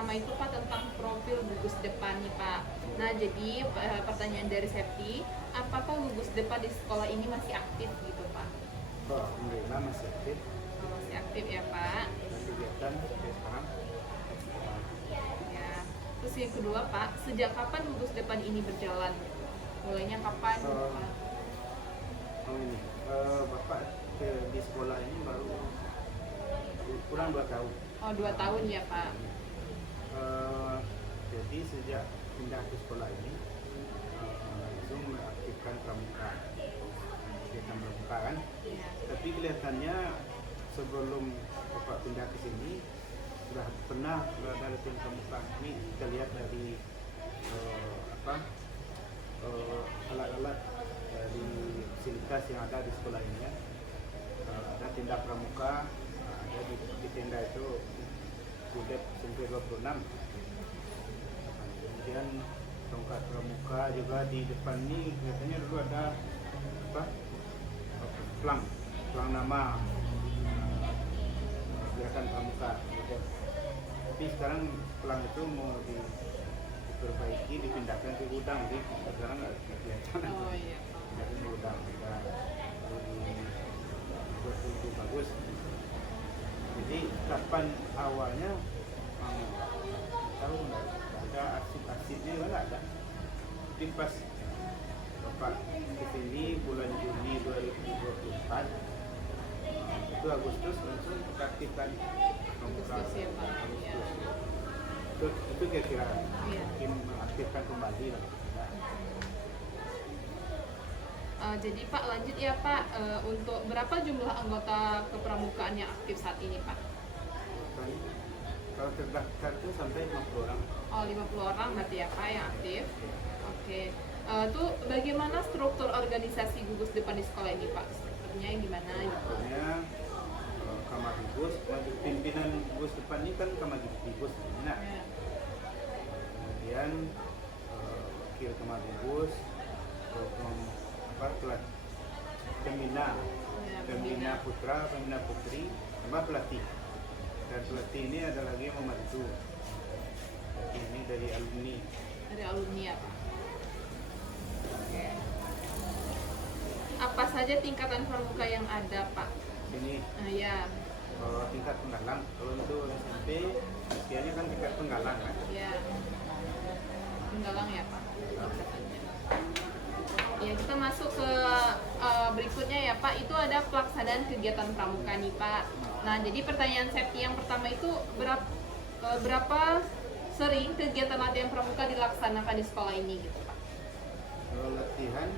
pertama itu Pak tentang profil gugus depan nih Pak. Nah jadi pertanyaan dari Septi, apakah gugus depan di sekolah ini masih aktif gitu Pak? Oh, alhamdulillah masih aktif. Oh, masih aktif ya Pak. Dan kegiatan sampai sekarang. Ya. Terus yang kedua Pak, sejak kapan gugus depan ini berjalan? Mulainya kapan? Pak? Ini Bapak di sekolah ini baru kurang 2 tahun. Oh 2 tahun ya Pak. Jadi sejak pindah ke sekolah ini langsung mengaktifkan pramuka, kegiatan pramuka kan. Ya. Tapi kelihatannya sebelum Bapak pindah ke sini sudah pernah berada latihan pramuka. Ini kita lihat dari alat-alat dari fasilitas yang ada di sekolah ini ya. Ada tenda pramuka, ada di tenda itu UDEP SMP 26. Kemudian tongkat pramuka juga di depan ini kelihatannya dulu ada pelang nama gerakan pramuka. Tapi sekarang pelang itu mau diperbaiki, dipindahkan ke gudang, jadi sekarang nggak kelihatan. Oh iya Pak. Dari gudang kita buat lebih bagus. Jadi kapan awalnya tahu nggak ada arsip-arsipnya juga nggak ada. Tapi pas Bapak kesini bulan Juni 2024 itu Agustus langsung kita aktifkan Agustus ya Pak. Ya. Itu kira-kira Iya. mungkin mengaktifkan kembali lah. Jadi Pak lanjut ya Pak, untuk berapa jumlah anggota kepramukaan yang aktif saat ini Pak? Kalau terdaftar itu sampai 50 orang. Oh 50 orang berarti ya Pak yang aktif. Oke. Itu bagaimana struktur organisasi gugus depan di sekolah ini Pak? Strukturnya gimana? Pokoknya kamar gugus, pimpinan gugus depan ini kan kamar gugus. Nah, Ya. kemudian wakil kamar gugus, pelat pembina, Ya, pembina putra, pembina putri, sama pelatih. Dan pelatih ini ada lagi yang membantu. Ini dari alumni. Dari alumni ya Pak. Oke. Apa saja tingkatan pramuka yang ada Pak? Sini Ya, tingkat penggalang. Kalau untuk SMP, usianya kan tingkat penggalang kan. ya. Penggalang ya Pak. Ya kita masuk ke berikutnya ya Pak. Itu ada pelaksanaan kegiatan pramuka nih Pak. Nah jadi pertanyaan Septi yang pertama itu berapa sering kegiatan latihan pramuka dilaksanakan di sekolah ini gitu Pak? Kalau latihan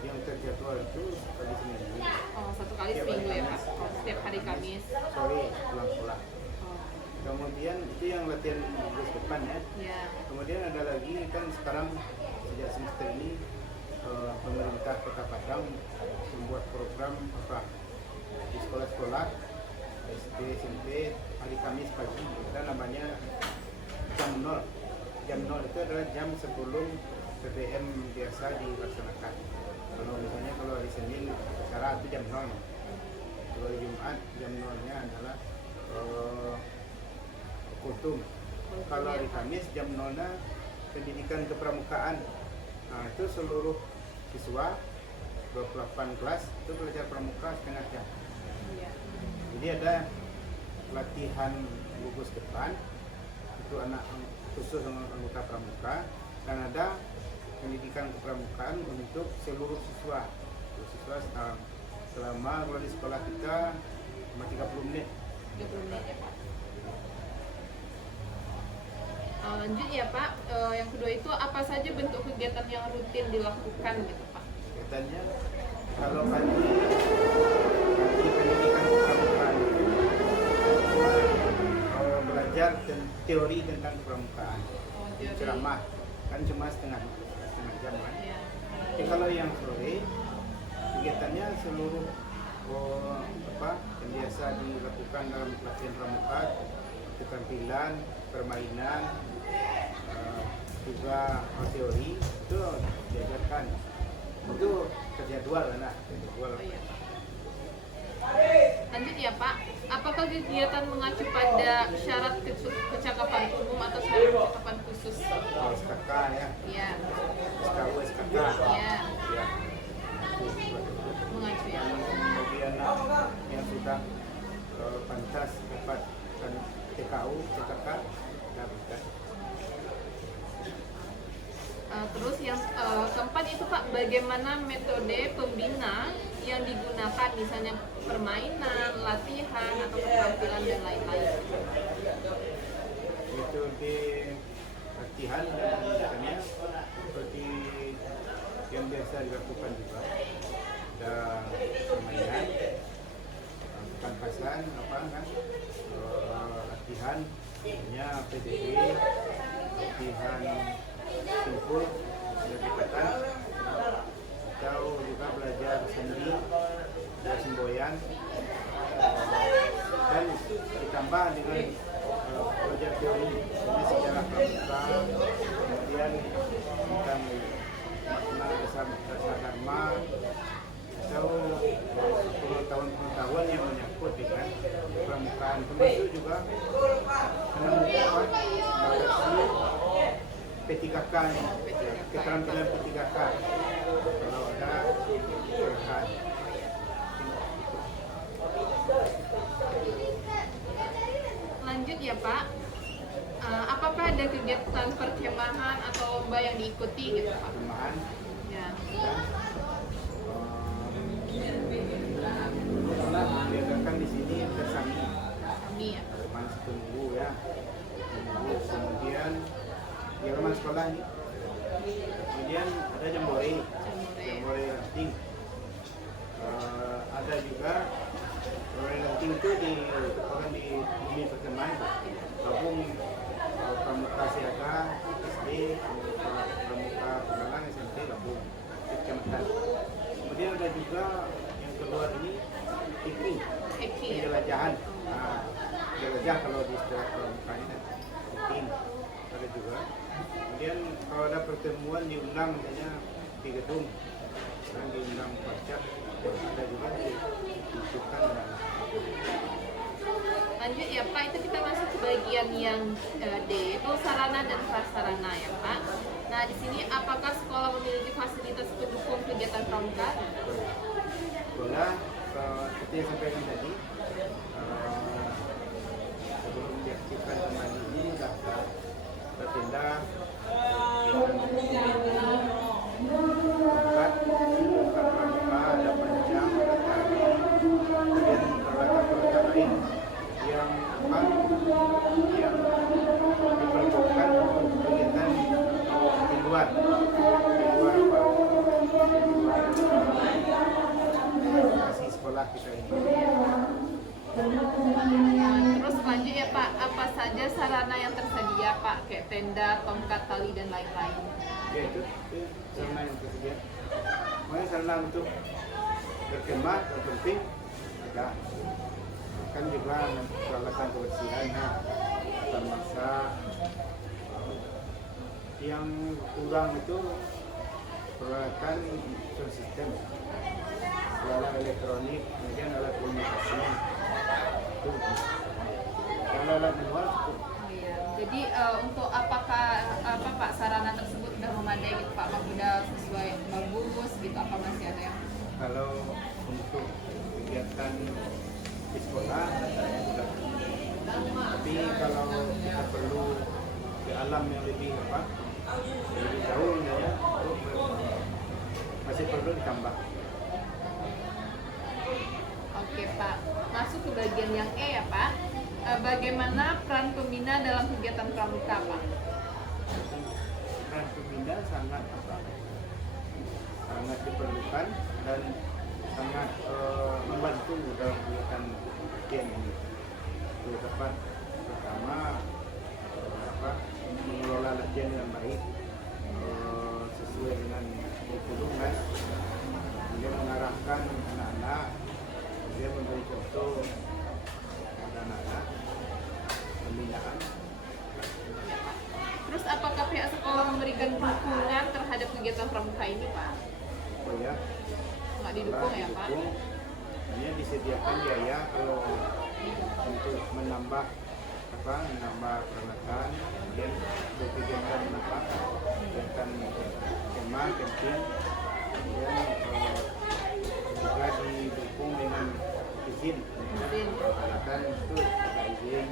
yang terjadwal itu sekali seminggu. Oh 1 kali Setiap seminggu hari ya Pak. Kamis. Oh, setiap hari Kamis. Sore pulang sekolah. Oh, Kemudian itu yang latihan gugus depan ya. ya. Kemudian ada lagi kan sekarang sejak semester ini pemerintah Kota Padang membuat program di sekolah-sekolah SD, SMP hari Kamis pagi. Kita namanya jam 0. Jam 0 itu adalah jam sebelum PPM biasa dilaksanakan. Kalau misalnya kalau hari Senin acara itu jam 0. Kalau hari Jumat jam 0-nya adalah kultum. Kalau hari Kamis jam 0-nya pendidikan kepramukaan. Nah, itu seluruh siswa 28 kelas itu belajar pramuka setengah jam. Iya. Jadi ada latihan gugus depan itu anak khusus anggota pramuka, dan ada pendidikan kepramukaan untuk seluruh siswa. Siswa selama kalau di sekolah kita cuma 30 menit. 30 menit ya Pak. Lanjut ya Pak, yang kedua itu apa saja bentuk kegiatan yang rutin dilakukan gitu Pak? Kegiatannya kalau pagi pendidikan kepramukaan itu belajar teori tentang kepramukaan. Oh, teori. Ceramah kan cuma setengah jam kan. Iya. Tapi kalau yang sore kegiatannya seluruh yang biasa dilakukan dalam pelatihan pramuka, keterampilan, permainan, juga teori itu diajarkan. Itu terjadwal lah, terjadwal. Oh iya. Lanjut ya Pak, apakah kegiatan mengacu pada syarat kecakapan umum atau syarat kecakapan khusus? Oh, SKK ya, Iya, SKU, SKK. iya, Ya. mengacu ya. Kemudian yang sudah pantas dapat TKU, TKK, dapat. Terus yang keempat itu Pak, bagaimana metode pembina yang digunakan, misalnya permainan, latihan, atau keterampilan dan lain-lain. Metode latihan dan pendidikannya seperti yang biasa dilakukan juga. Ada permainan, pampasan, apa kan? Latihan, nya PDB, latihan simpul, pendekatan, atau juga belajar sendi, belajar semboyan, dan ditambah dengan belajar teori, jadi sejarah pramuka, kemudian tentang makna dasar dharma, atau pengetahuan yang menyangkut dengan pramukaan, termasuk juga menemukan mengatasi P3K nya, keterampilan P3K. Kalau ada rekan Lanjut ya Pak, apakah ada kegiatan perkemahan atau lomba yang diikuti gitu Pak? kelemahan Ya. dan diadakan di sini bersami Kami ya Pak. teman satu minggu ya, minggu, kemudian di halaman sekolah ini, kemudian ada jambore ranting. Ada juga jambore ranting itu di bumi perkemahan gabung pramuka siaga SD, pramuka pegalang SMP gabung di kecamatan. Kemudian ada juga yang keluar ini hiking, Eki ya. penjelajahan. Jelajah kalau di istilah pramukanya hiking ada juga. Kemudian kalau ada pertemuan diundang misalnya di gedung, dan diundang baca, ada juga ditunjukkan. Lanjut ya Pak, itu kita masuk ke bagian yang D, itu sarana dan prasarana ya Pak. Nah di sini apakah sekolah memiliki fasilitas pendukung kegiatan pramuka? Sekolah seperti yang sampaikan tadi, sebelum diaktifkan kembali ini sudah bertenda tempat pramuka, ada panjang, ada tari, kemudian peralatan lain yang diperlukan untuk kegiatan di luar lokasi sekolah kita ini. Terus lanjut ya Pak, apa saja sarana yang tersedia Pak, kayak tenda, tongkat, tali, dan lain-lain? Ya itu sarana yang tersedia. Makanya sarana untuk berkemah yang penting ada. Kan juga peralatan kebersihan, peralatan masak. Yang kurang itu peralatan sound system, alat elektronik, kemudian alat komunikasi. Itu. Kalau alat manual cukup. Oh iya. Jadi untuk apakah Pak sarana tersebut sudah memadai gitu Pak? Apakah sudah sesuai bagus gitu? Apa masih ada yang? Kalau untuk kegiatan di sekolah sudah. Tapi kalau kita perlu ke alam yang lebih lebih jauh ya, masih perlu ditambah. Oke Pak, masuk ke bagian yang E ya Pak. Bagaimana peran pembina dalam kegiatan pramuka Pak? Peran pembina sangat diperlukan dan sangat membantu dalam kegiatan ini. Itu dapat pertama mengelola latihan dengan baik, sesuai dengan kurikulum, kemudian mengarahkan anak-anak, kemudian memberi contoh pada anak-anak, pembinaan. Terus apakah pihak sekolah memberikan dukungan terhadap kegiatan pramuka ini Pak? Oh ya, Nggak didukung ya Pak? didukung. Hanya disediakan biaya kalau untuk menambah peralatan, kemudian untuk kegiatan kegiatan kemah, camping, kemudian juga didukung dengan izin peralatan itu ada izin,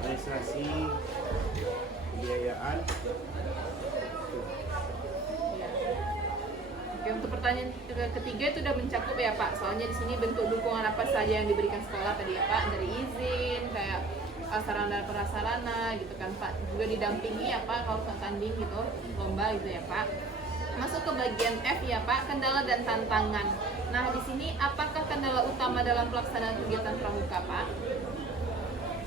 administrasi, pembiayaan. Oke, untuk pertanyaan ketiga itu udah mencakup ya Pak. Soalnya di sini bentuk dukungan apa saja yang diberikan sekolah tadi ya Pak, dari izin kayak sarana dan prasarana gitu kan Pak. Juga didampingi ya Pak kalau tanding gitu, lomba gitu ya Pak. Masuk ke bagian F ya Pak, kendala dan tantangan. Nah, di sini apakah kendala utama dalam pelaksanaan kegiatan pramuka Pak?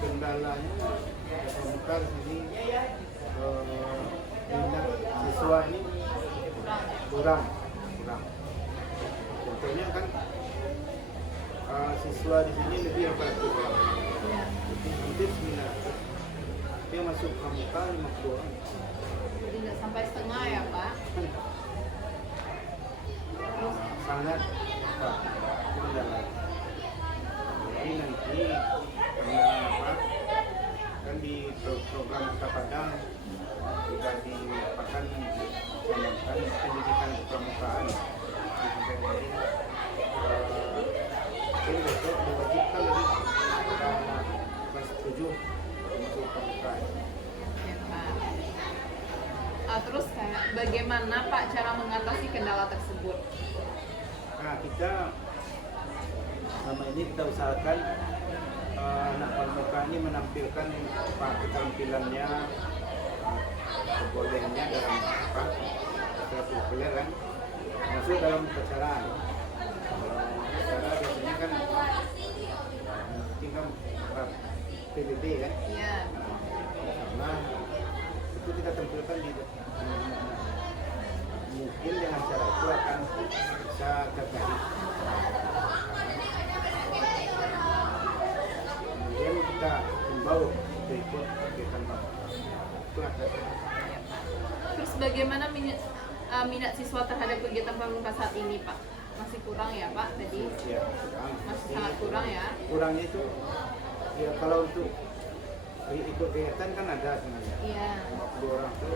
Kendalanya pramuka di sini minat siswa ini kurang. Contohnya kan siswa di sini lebih 800 orang, jadi hampir 900. Tapi yang masuk pramuka 50 orang. Jadi nggak sampai setengah ya Pak? Sangat kendala. Jadi nanti karena kan di program Kota Padang juga diapakan canangkan pendidikan kepramukaan. Jadi besok diwajibkan lagi kelas 7 untuk pramuka. Ya Pak. Terus kayak bagaimana Pak cara mengatasi kendala tersebut? Nah, kita selama ini kita usahakan anak pramuka ini menampilkan keterampilannya, kebolehannya dalam acara populer kan, masuk dalam upacara. Upacara biasanya kan tinggal PBB kan, Iya. karena itu kita tampilkan di mungkin dengan cara itu akan bisa tertarik. Kemudian kita himbau untuk ikut kegiatan pramuka. Itu ada. Terus bagaimana minat siswa terhadap kegiatan pramuka saat ini Pak? Masih kurang ya Pak tadi? Ya, kurang. Masih sangat kurang ya? Kurangnya itu ya kalau untuk ikut kegiatan kan ada sebenarnya. Iya. 50 orang itu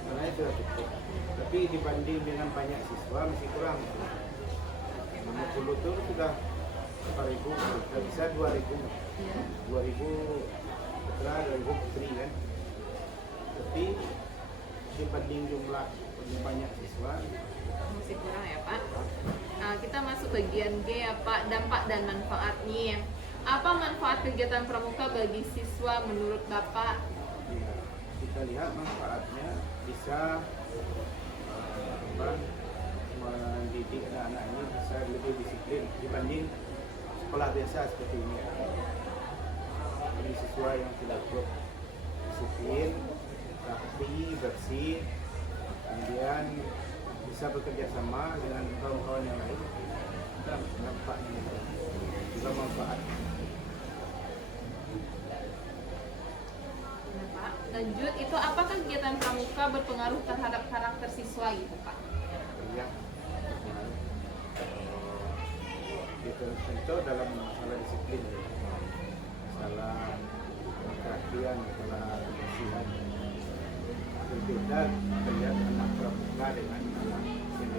sebenarnya sudah cukup. Tapi dibanding dengan banyak siswa masih kurang. 50 itu sudah 4.000, sudah bisa 2.000. Iya. 2.000 putra, 2.000 putri kan. Tapi dibanding jumlah banyak siswa Masih kurang ya Pak? Nah, kita masuk bagian G ya Pak, dampak dan manfaat nih. Apa manfaat kegiatan pramuka bagi siswa menurut Bapak? ya, kita lihat manfaatnya bisa mendidik anak-anak ini bisa lebih disiplin dibanding sekolah biasa seperti ini. Jadi siswa yang tidak cukup disiplin, rapi, bersih, kemudian bisa bekerja sama dengan kawan-kawan yang lain. Itu dampaknya juga manfaat. Nah, Pak, lanjut itu apakah kegiatan pramuka berpengaruh terhadap karakter siswa gitu Pak? Ya, gitu. Contoh dalam masalah disiplin, masalah perhatian, masalah kebersihan. Berbeda terlihat anak pramuka dengan anak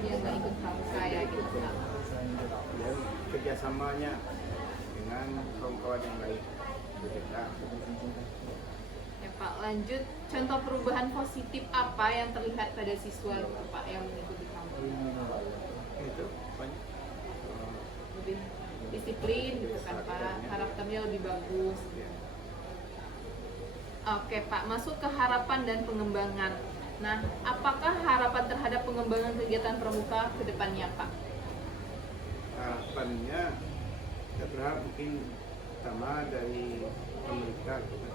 Dia nggak ikut pramuka ya gitu Pak. dan kerjasamanya dengan kawan-kawan yang lain berbeda. Ya Pak, lanjut contoh perubahan positif apa yang terlihat pada siswa gitu Pak yang mengikuti pramuka? Itu banyak. Lebih disiplin gitu kan Pak, karakternya lebih bagus. Ya. Oke Pak, masuk ke harapan dan pengembangan. Nah, apakah harapan terhadap pengembangan kegiatan pramuka ke depannya Pak? Harapannya kita berharap mungkin pertama dari pemerintah gitu.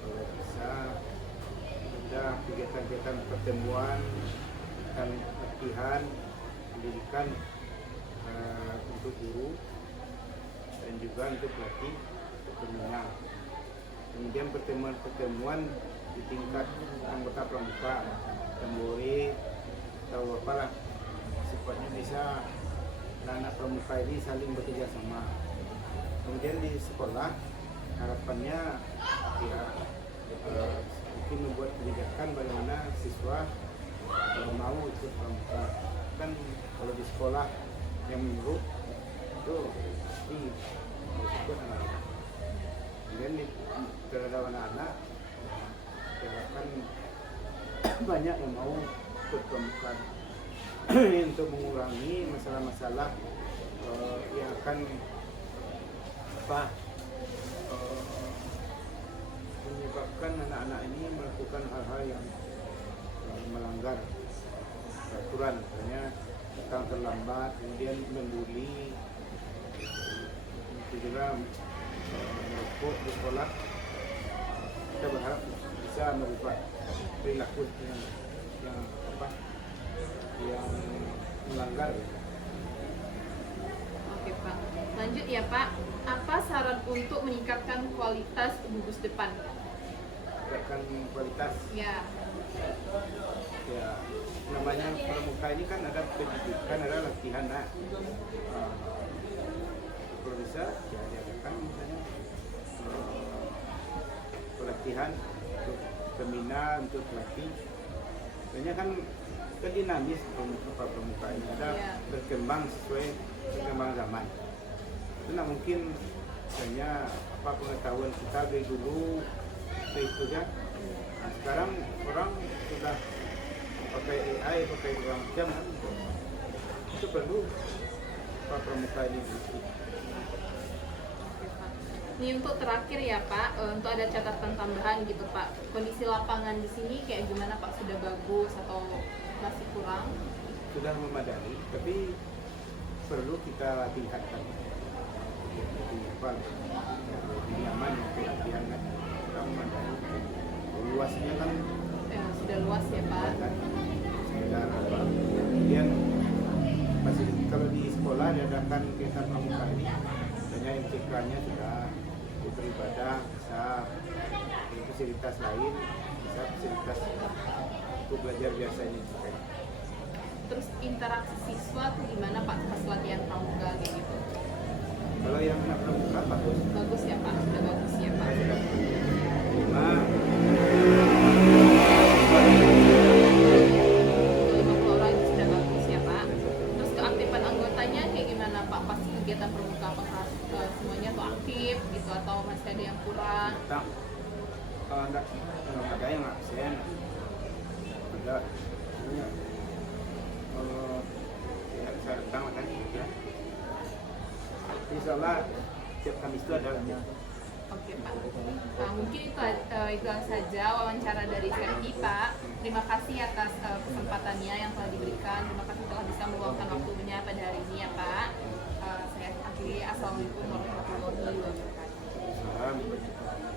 Kalau bisa ada kegiatan-kegiatan pertemuan dan latihan pendidikan untuk guru dan juga untuk pelatih pembina. Kemudian pertemuan-pertemuan di tingkat anggota pramuka, tambore atau apalah sifatnya bisa anak pramuka ini saling bekerja sama. Kemudian di sekolah harapannya ya mungkin membuat kebijakan bagaimana siswa kalau mau ikut pramuka. Kan kalau di sekolah yang menyuruh itu pasti harus ikut anak-anak. Kemudian terhadap anak-anak diharapkan banyak yang mau ikut pramuka untuk mengurangi masalah-masalah yang akan menyebabkan anak-anak ini melakukan hal-hal yang melanggar peraturan, misalnya datang terlambat, kemudian membuli, itu juga merokok di sekolah. Kita berharap bisa merubah perilaku yang melanggar. Oke Pak, lanjut ya Pak. Apa saran untuk meningkatkan kualitas gugus depan? Meningkatkan kualitas. Ya. Ya, namanya pramuka ini kan ada pendidikan, ada latihan. Kalau bisa ya diadakan misalnya pelatihan untuk pembina, untuk pelatih. Sebenarnya kan dinamis pramuka ini, ada berkembang sesuai perkembangan zaman. Itu tidak mungkin misalnya pengetahuan kita dari dulu itu ya. Nah, sekarang orang sudah pakai AI, pakai segala macam kan. Itu perlu pramuka ini. Ini untuk terakhir ya Pak, untuk ada catatan tambahan gitu Pak. Kondisi lapangan di sini kayak gimana Pak? Sudah bagus atau masih kurang? Sudah memadai, tapi perlu kita tingkatkan. Lebih nyaman untuk latihan kan. Sudah memadai. Luasnya kan sudah luas ya Pak. Sekedar kemudian masih kalau di sekolah diadakan kegiatan pramuka ini, misalnya MCK-nya sudah beribadah, bisa fasilitas lain, bisa fasilitas untuk belajar biasa ini. Terus interaksi siswa tuh gimana Pak pas latihan pramuka kayak gitu? Kalau yang anak pramuka bagus. Bagus ya Pak, sudah bagus ya Pak. Cuma 50 orang itu sudah bagus ya Pak. Terus keaktifan anggotanya kayak gimana Pak pas kegiatan pramuka? Apakah semuanya tuh aktif gitu atau masih ada yang kurang? Ada yang absen, ada ya bisa datang lah kan ya. Insya Allah setiap Kamis itu ada. Oke Pak. Nah, mungkin itu saja wawancara dari Septi Pak. Terima kasih atas kesempatannya yang telah diberikan. Terima kasih telah bisa meluangkan waktunya pada hari ini ya Pak. Saya akhiri. Assalamualaikum warahmatullahi wabarakatuh.